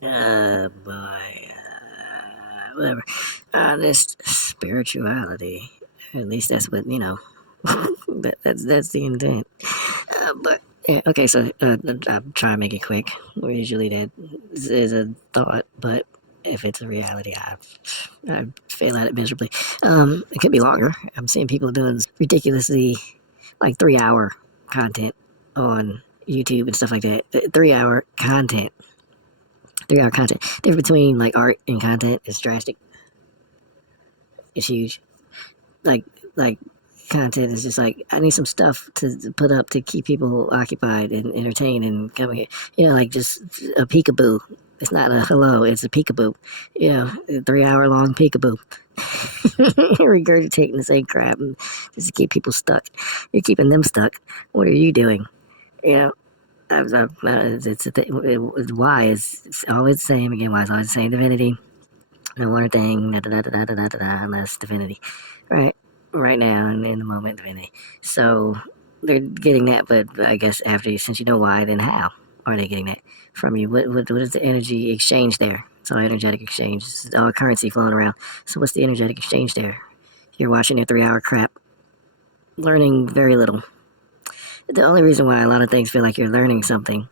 Boy, whatever. This spirituality. At least that's what that's the intent. But yeah, okay. So I'm trying to make it quick. Usually that is a thought, but if it's a reality, I fail at it miserably. It could be longer. I'm seeing people doing ridiculously like 3 hour content on YouTube and stuff like that. 3 hour content. 3 hour content. Difference between like art and content is drastic. It's huge. Like content is just like I need some stuff to put up to keep people occupied and entertained and coming here. Like just a peekaboo. It's not a hello, it's a peekaboo. A 3 hour long peekaboo. Regurgitating the same crap and just to keep people stuck. You're keeping them stuck. What are you doing? You know, it's a thing. Why is it's always the same again? Why is always the same? Divinity. No one thing. Unless divinity. Right now and in the moment, divinity. So they're getting that, but I guess since you know why, then how are they getting that from you? What is the energy exchange there? It's all energetic exchange. It's all currency flowing around. So what's the energetic exchange there? You're watching their 3 hour crap, learning very little. The only reason why a lot of things feel like you're learning something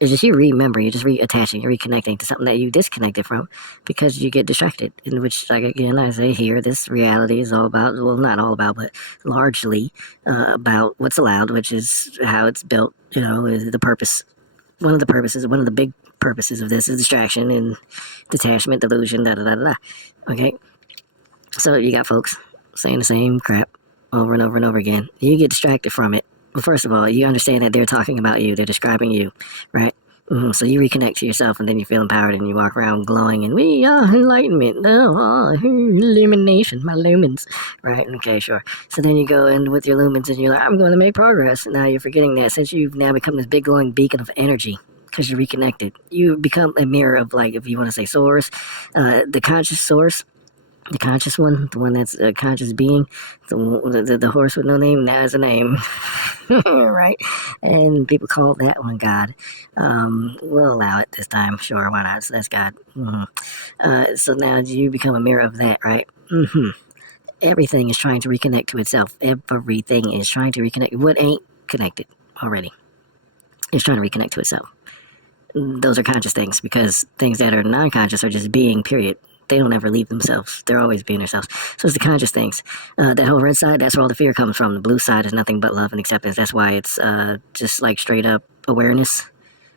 is just you remember, you're just reattaching, you're reconnecting to something that you disconnected from because you get distracted. In which, like again, I say here, this reality is all about, well, not all about, but largely about what's allowed, which is how it's built, is the purpose. One of the big purposes of this is distraction and detachment, delusion, da da da da. Okay? So you got folks saying the same crap over and over and over again. You get distracted from it. Well, first of all, you understand that they're talking about you, they're describing you, right? So you reconnect to yourself and then you feel empowered and you walk around glowing and we are enlightenment, illumination, my lumens, right? Okay, sure. So then you go in with your lumens and you're like, I'm going to make progress. And now you're forgetting that since you've now become this big glowing beacon of energy because you're reconnected, you become a mirror of, like, if you want to say source, the conscious source. The conscious one, the one that's a conscious being, the horse with no name, now has a name, right? And people call that one God. We'll allow it this time, sure, why not? So that's God. So now you become a mirror of that, right? Everything is trying to reconnect to itself. Everything is trying to reconnect. What ain't connected already is trying to reconnect to itself. Those are conscious things, because things that are non-conscious are just being, period. They don't ever leave themselves. They're always being themselves. So it's the conscious things. That whole red side, that's where all the fear comes from. The blue side is nothing but love and acceptance. That's why it's just like straight up awareness,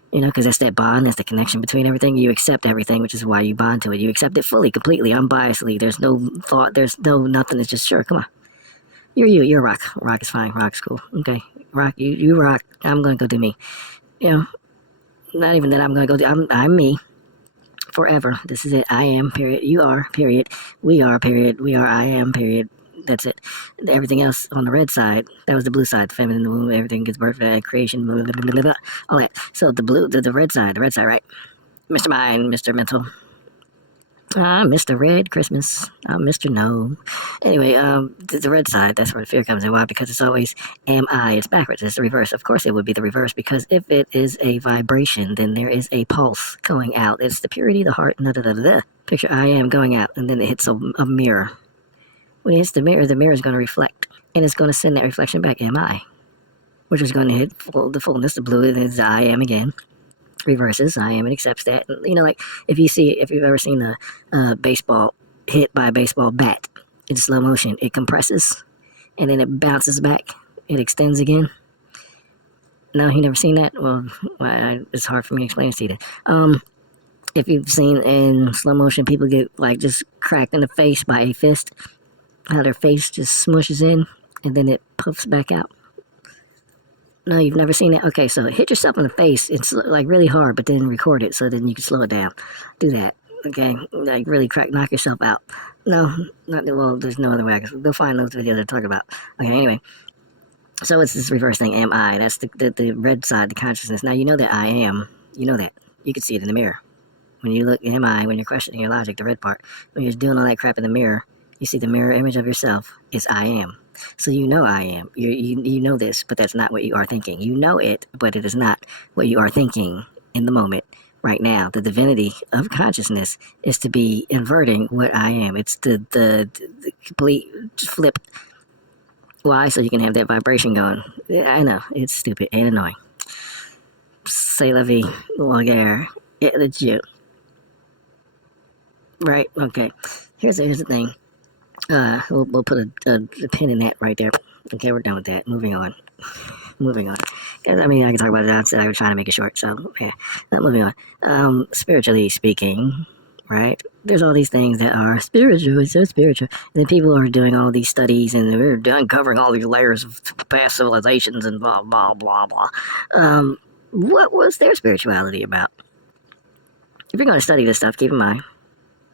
because that's that bond, that's the connection between everything. You accept everything, which is why you bond to it. You accept it fully, completely, unbiasedly. There's no thought, there's no nothing. It's just, sure, come on. You're Rock. Rock is fine. Rock's cool. Okay. Rock, you rock. I'm going to go do me. Not even that I'm going to go do, I'm me. Forever. This is it. I am, period. You are, period. We are, period. We are, I am, period. That's it. Everything else on the red side, that was the blue side, the feminine, the womb, everything gets birth, creation, blah, blah, blah, blah, blah, all that. So the red side, right? Mr. Mind, Mr. Mental. I'm Mr. Red Christmas. I'm Mr. No. Anyway, the red side, that's where the fear comes in. Why? Because it's always am I. It's backwards. It's the reverse. Of course it would be the reverse, because if it is a vibration, then there is a pulse going out. It's the purity, the heart, da da da da. Picture I am going out, and then it hits a mirror. When it hits the mirror is going to reflect, and it's going to send that reflection back, am I. Which is going to hit the fullness, the blue, and it's I am again. Reverses, I am, and accepts that. Like if you've ever seen a baseball hit by a baseball bat in slow motion, it compresses and then it bounces back, it extends again. No, you never seen that? Well, it's hard for me to explain it to you. If you've seen in slow motion people get like just cracked in the face by a fist, how their face just smushes in and then it puffs back out. No, you've never seen that? Okay, so hit yourself in the face. It's like really hard, but then record it so then you can slow it down. Do that, okay? Like really knock yourself out. No, there's no other way. Go find those videos I talk about. Okay, anyway. So it's this reverse thing, am I. That's the red side, the consciousness. Now you know that I am. You know that. You can see it in the mirror. When you look, am I, when you're questioning your logic, the red part, when you're doing all that crap in the mirror, you see the mirror image of yourself is I am. So you know I am. You know this, but that's not what you are thinking. You know it, but it is not what you are thinking in the moment right now. The divinity of consciousness is to be inverting what I am. It's the complete flip. Why? So you can have that vibration going. Yeah, I know, it's stupid and annoying. C'est la vie, longueur. Yeah, legit. Right, okay. Here's the thing. We'll put a pin in that right there. Okay, we're done with that. Moving on. Because I mean, I can talk about it outside. I was trying to make it short, so yeah. Moving on. Spiritually speaking, right? There's all these things that are spiritual. It's so spiritual. And then people are doing all these studies, and we're uncovering all these layers of past civilizations and blah blah blah blah. What was their spirituality about? If you're going to study this stuff, keep in mind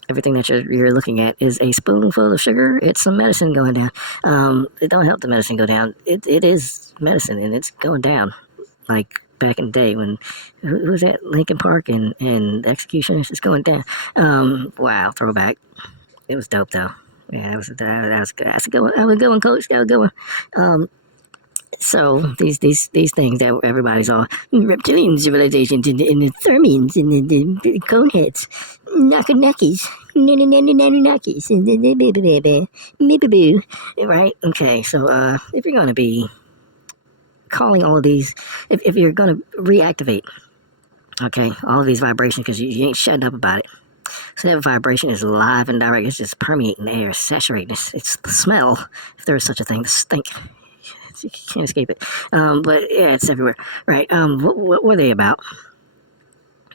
everything that you're looking at is a spoonful of sugar. It's some medicine going down. It don't help the medicine go down. It is medicine, and it's going down. Like back in the day when, who was that? Lincoln Park and Executioners. It's going down. Wow, throwback. It was dope though. Yeah, that was good. That's a good one. That was a good one, Coach. That was a good one. So these things that everybody's all reptilian civilizations and the Thermians and the Coneheads, Nakanakis, Nanunanunanunnakis, right? Okay, so if you're gonna be calling all of these, if you're gonna reactivate, okay, all of these vibrations because you ain't shutting up about it. So that vibration is live and direct. It's just permeating the air, saturating. It's the smell, if there is such a thing, the stink. You can't escape it. But yeah, it's everywhere, right? What were they about?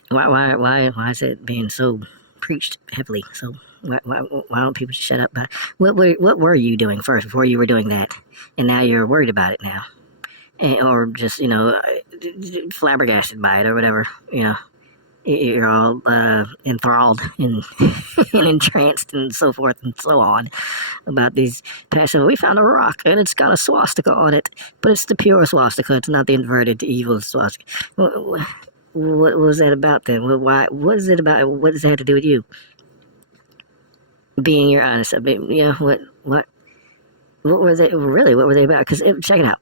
Why is it being so preached heavily? So why don't people just shut up? But what were you doing first before you were doing that, and now you're worried about it now, or just flabbergasted by it or whatever, You're all enthralled and, and entranced and so forth and so on about these passions. We found a rock and it's got a swastika on it, but it's the pure swastika. It's not the inverted evil swastika. What was that about then? What is it about? What does that have to do with you? Being your honest. What were they really? What were they about? Because check it out.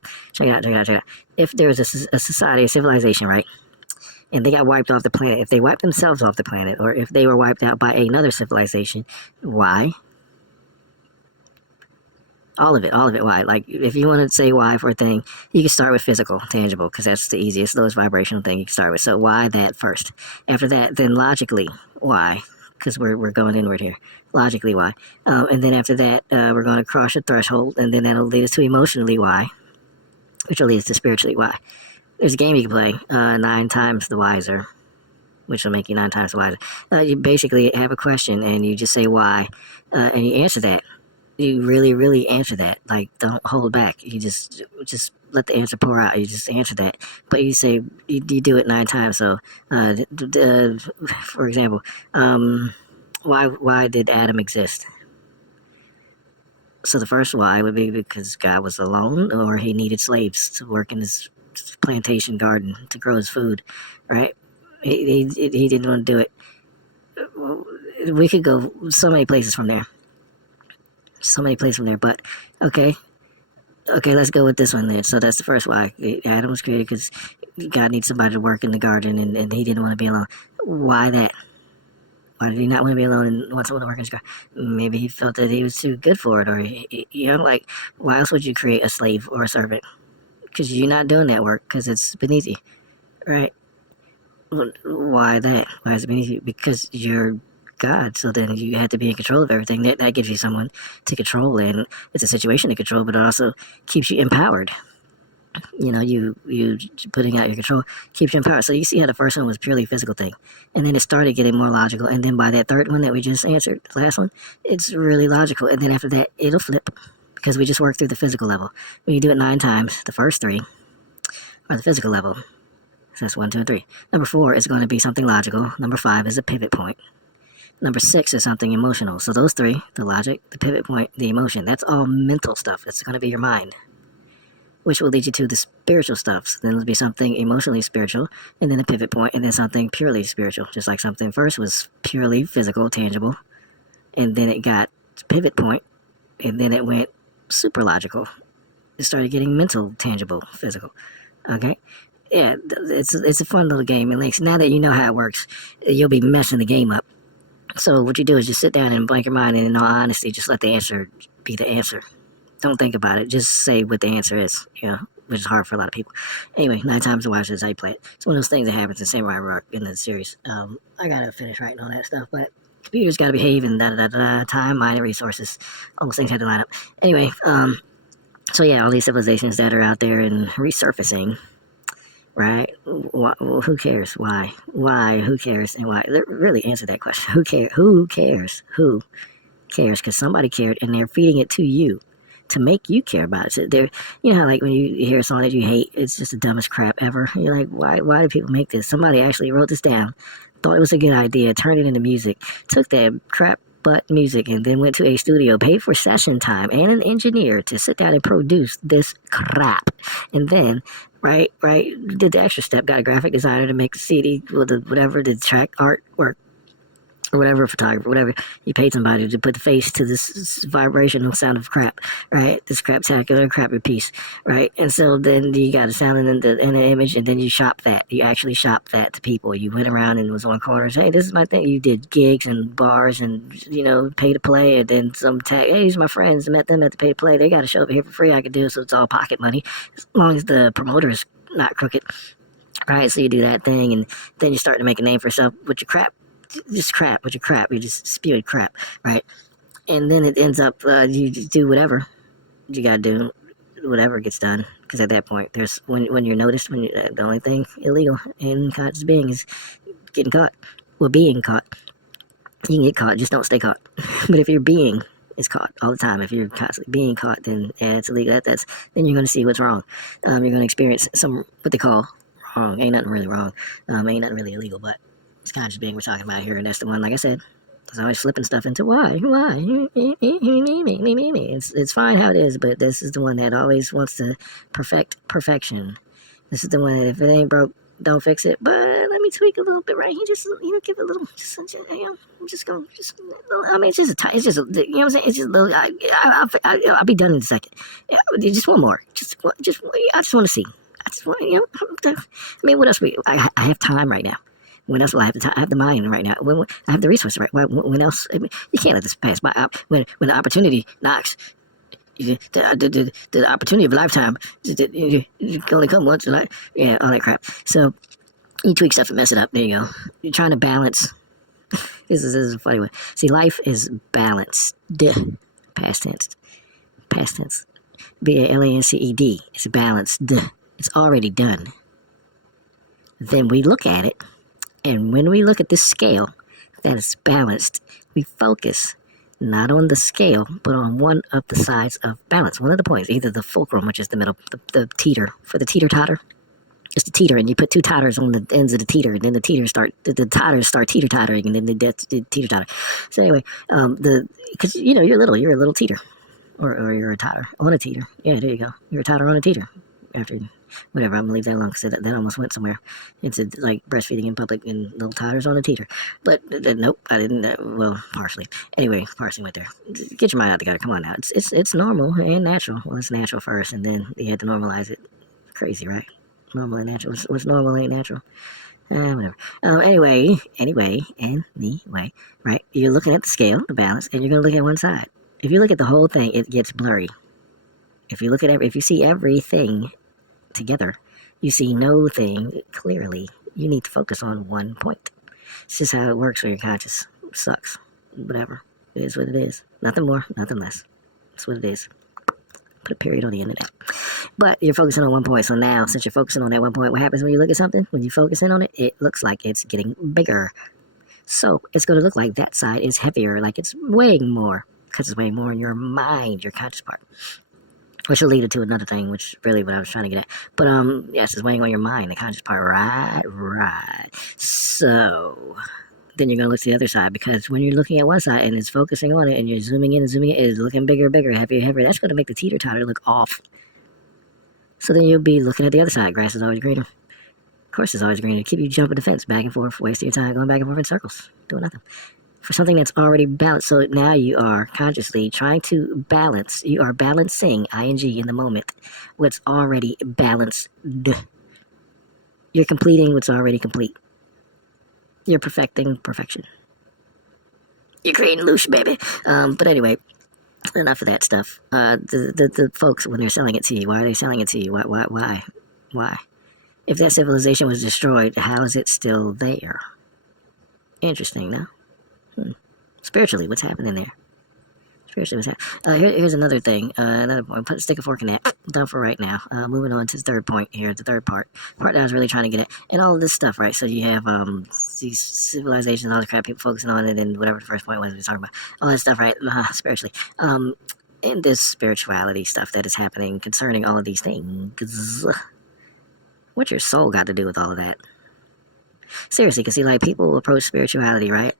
If there's a society, a civilization, right? And they got wiped off the planet, if they wiped themselves off the planet, or if they were wiped out by another civilization, why? All of it, why? Like, if you want to say why for a thing, you can start with physical, tangible, because that's the easiest, lowest vibrational thing you can start with. So why that first? After that, then logically, why? Because we're going inward here. Logically, why? And then after that, we're going to cross a threshold, and then that'll lead us to emotionally, why? Which will lead us to spiritually, why? There's a game you can play, 9 times the wiser, which will make you 9 times the wiser. You basically have a question, and you just say why, and you answer that. You really, really answer that. Like, don't hold back. You just let the answer pour out. You just answer that. But you say, you do it 9 times. So, for example, why did Adam exist? So the first why would be because God was alone, or he needed slaves to work in his plantation garden to grow his food, right? He didn't want to do it. We could go so many places from there. But okay, let's go with this one then. So that's the first why. Adam was created because God needs somebody to work in the garden, and he didn't want to be alone. Why that? Why did he not want to be alone and want someone to work in his garden? Maybe he felt that he was too good for it, or why else would you create a slave or a servant? Because you're not doing that work because it's beneath you, right? Why that? Why is it beneath you? Because you're God, so then you have to be in control of everything. That gives you someone to control, and it's a situation to control, but it also keeps you empowered. You putting out your control keeps you empowered. So you see how the first one was purely a physical thing, and then it started getting more logical, and then by that third one that we just answered, the last one, it's really logical, and then after that, it'll flip. Because we just worked through the physical level. When you do it 9 times, the first 3 are the physical level. So that's 1, 2, and 3. Number 4 is going to be something logical. Number 5 is a pivot point. Number 6 is something emotional. So those 3, the logic, the pivot point, the emotion, that's all mental stuff. That's going to be your mind, which will lead you to the spiritual stuff. So then it'll be something emotionally spiritual, and then a pivot point, and then something purely spiritual. Just like something first was purely physical, tangible, and then it got pivot point, and then it went super logical. It started getting mental, tangible, physical. Okay? yeah, it's a fun little game. And like, now that you know how it works, you'll be messing the game up. So what you do is just sit down and blank your mind, and in all honesty, just let the answer be the answer. Don't think about it. Just say what the answer is, which is hard for a lot of people. Anyway, 9 times to watch is how you play it. It's one of those things that happens in Samurai Rock in the series. I gotta finish writing all that stuff, but computers gotta behave and time, money, resources. All those things have to line up. Anyway, so yeah, all these civilizations that are out there and resurfacing, right? Who cares? Why? Why? Who cares? And why? Really answer that question. Who cares? Who cares? Who cares? Because somebody cared, and they're feeding it to you to make you care about it. So you know how like when you hear a song that you hate, it's just the dumbest crap ever. You're like, why do people make this? Somebody actually wrote this down, thought it was a good idea, turned it into music, took that crap butt music, and then went to a studio, paid for session time and an engineer to sit down and produce this crap, and then right, did the extra step, got a graphic designer to make the CD with the track artwork or whatever, photographer, whatever. You paid somebody to put the face to this vibrational sound of crap, right? This craptacular crappy piece, right? And so then you got a sound and an image, and then you shop that. You actually shop that to people. You went around and was on corners. Hey, this is my thing. You did gigs and bars and, pay to play, and then some tag. Hey, these are my friends. I met them at the pay to play. They got to show up here for free. I could do it, so it's all pocket money, as long as the promoter is not crooked, right? So you do that thing, and then you start to make a name for yourself with your crap. Just crap with your crap. You just spewing crap, right? And then it ends up you do whatever you gotta do, whatever gets done. Because at that point, there's when you're noticed, the only thing illegal in conscious being is getting caught. Well, being caught. You can get caught, just don't stay caught. But if your being is caught all the time, if you're constantly being caught, then it's illegal. Then you're going to see what's wrong. You're going to experience some what they call wrong. Ain't nothing really wrong. Ain't nothing really illegal, but it's conscious being we're talking about here, and that's the one, like I said, it's always flipping stuff into why. It's fine how it is, but this is the one that always wants to perfect perfection. This is the one that if it ain't broke, don't fix it. But let me tweak a little bit right here, just give it a little, I mean, it's just it's just what I'm saying. It's just a little. I'll be done in a second. Just one more. I just want to see. I just want I mean, what else? I have time right now. When else will I have the time? I have the mind right now. When I have the resources right. When else? I mean, you can't let this pass by. When the opportunity knocks, the opportunity of a lifetime, you can only come once. All that crap. So you tweak stuff and mess it up. There you go. You're trying to balance. This is a funny one. See, life is balanced. Past tense. BALANCED. It's balanced. It's already done. Then we look at it. And when we look at this scale that is balanced, we focus not on the scale, but on one of the sides of balance. One of the points, either the fulcrum, which is the middle, the teeter, for the teeter-totter. It's the teeter, and you put two totters on the ends of the teeter, and then the totters start teeter-tottering, and then the teeter-totter. So anyway, because, you're a little teeter. Or you're a totter on a teeter. Yeah, there you go. You're a totter on a teeter. After whatever, I'm gonna leave that alone because that almost went somewhere. It's like breastfeeding in public and little toddlers on a teeter. But nope, I didn't. Well, partially. Anyway, partially went there. Get your mind out together. Come on now. It's normal and natural. Well, it's natural first, and then you had to normalize it. Crazy, right? Normal and natural. What's normal ain't natural. Whatever. Anyway, right? You're looking at the scale, the balance, and you're gonna look at one side. If you look at the whole thing, it gets blurry. If you see everything together, you see no thing clearly. You need to focus on one point. It's just how it works when your conscious sucks. Whatever. It is what it is. Nothing more, nothing less. That's what it is. Put a period on the end of that. But you're focusing on one point. So now, since you're focusing on that one point, what happens when you look at something? When you focus in on it, it looks like it's getting bigger. So it's going to look like that side is heavier, like it's weighing more. Because it's weighing more in your mind, your conscious part. Which will lead it to another thing, which is really what I was trying to get at. But, yes, it's weighing on your mind, the conscious part. Right. So, then you're going to look to the other side, because when you're looking at one side and it's focusing on it and you're zooming in, it's looking bigger, heavier, that's going to make the teeter-totter look off. So then you'll be looking at the other side. Grass is always greener. Of course it's always greener. Keep you jumping the fence back and forth, wasting your time going back and forth in circles, doing nothing. For something that's already balanced. So now you are consciously trying to balance. You are balancing, ing in the moment, what's already balanced. You're completing what's already complete. You're perfecting perfection. You're creating loosh, baby. But anyway, enough of that stuff. The folks, when they're selling it to you, why are they selling it to you? Why? If that civilization was destroyed, how is it still there? Interesting, no? Spiritually, what's happening there? Spiritually, what's happening? Here's another thing. Another point. Stick a fork in that. Done for right now. Moving on to the third point here. The third part that I was really trying to get at, and all of this stuff, right? So you have these civilizations, all the crap people focusing on, and then whatever the first point was we were talking about, all that stuff, right? Spiritually. And this spirituality stuff that is happening concerning all of these things. What's your soul got to do with all of that? Seriously, because see, like, people approach spirituality, right?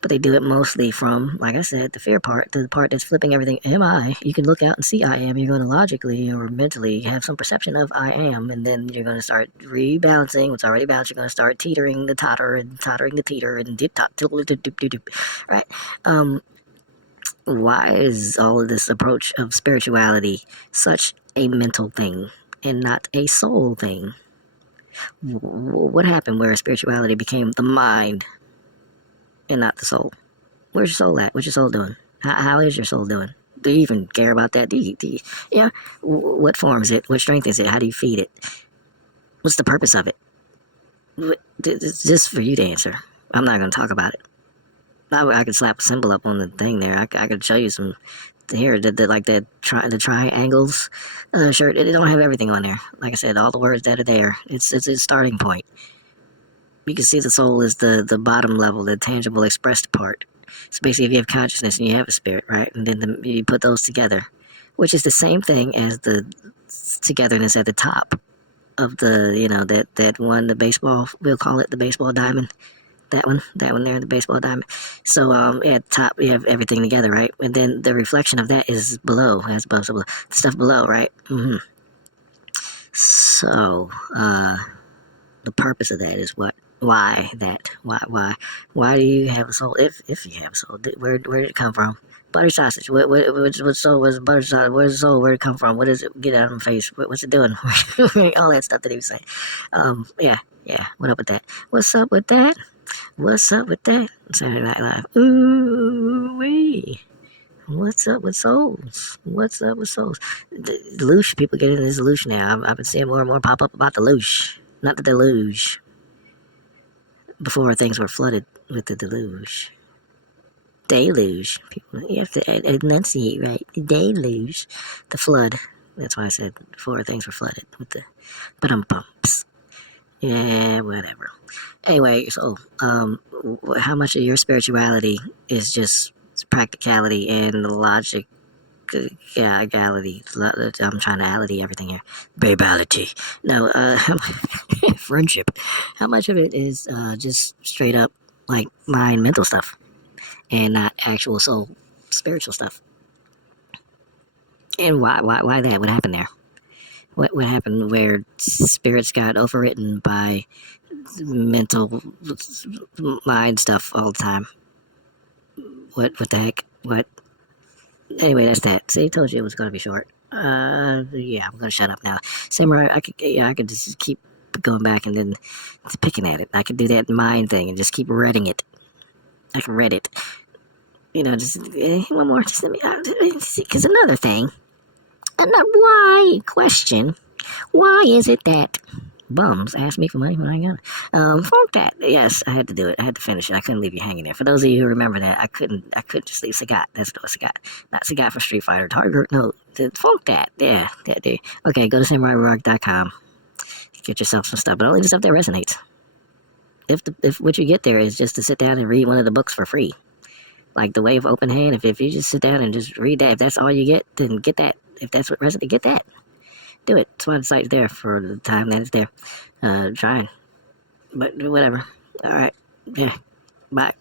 But they do it mostly from, like I said, the fear part, the part that's flipping everything. Am I? You can look out and see I am. You're going to logically or mentally have some perception of I am, and then you're going to start rebalancing what's already balanced. You're going to start teetering the totter and tottering the teeter and dip tot right? Why is all of this approach of spirituality such a mental thing and not a soul thing? What happened where spirituality became the mind and not the soul? Where's your soul at? What's your soul doing? How is your soul doing? Do you even care about that? Yeah. What form is it? What strength is it? How do you feed it? What's the purpose of it? It's just for you to answer. I'm not going to talk about it. I could slap a symbol up on the thing there. I could show you some here, the triangles shirt. It don't have everything on there. Like I said, all the words that are there. It's a starting point. You can see the soul is the bottom level, the tangible expressed part. So basically, if you have consciousness and you have a spirit, right, and then you put those together, which is the same thing as the togetherness at the top of the that one, the baseball, we'll call it the baseball diamond. That one there, the baseball diamond. So at the top you have everything together, right? And then the reflection of that is below, as above, so below, the stuff below, right? So the purpose of that is what? Why that? Why do you have a soul? If you have a soul, where did it come from? Butter sausage. What soul was butter sausage? Where's the soul? Where did it come from? What is it? Get out of my face. What's it doing? All that stuff that he was saying. Yeah. What up with that? What's up with that? Saturday Night Live. Ooh wee. What's up with souls? The loosh, people get into this loosh now. I've been seeing more and more pop up about the loosh, not the deluge. Before things were flooded with the deluge. Deluge. People, you have to enunciate, right? The deluge. The flood. That's why I said before things were flooded with the bumps. Yeah, whatever. Anyway, so how much of your spirituality is just practicality and logic? Gality. I'm trying to ality everything here. Babality. No, friendship. How much of it is just straight up like mind, mental stuff, and not actual soul, spiritual stuff? And why that? What happened there? What happened where spirits got overwritten by mental mind stuff all the time? What the heck? What? Anyway, that's that. See, I told you it was going to be short. Yeah, I'm going to shut up now. Samurai, I could just keep going back and then picking at it. I could do that mind thing and just keep reading it. I can read it. Just one more. Just let me, because another thing. Question. Why is it that bums ask me for money when I got it? Fuck that. Yes, I had to do it. I had to finish it. I couldn't leave you hanging there. For those of you who remember that, I couldn't just leave Sagat. That's what Sagat. Not Sagat for Street Fighter. Target. No, fuck that. Yeah, that dude. Okay, go to SamuraiRock.com. Get yourself some stuff, but only the stuff that resonates. If what you get there is just to sit down and read one of the books for free, like The Way of Open Hand, if you just sit down and just read that, if that's all you get, then get that. If that's what resonates, get that. Do it. That's why the site's there for the time that it's there. Trying. But whatever. All right. Yeah. Bye.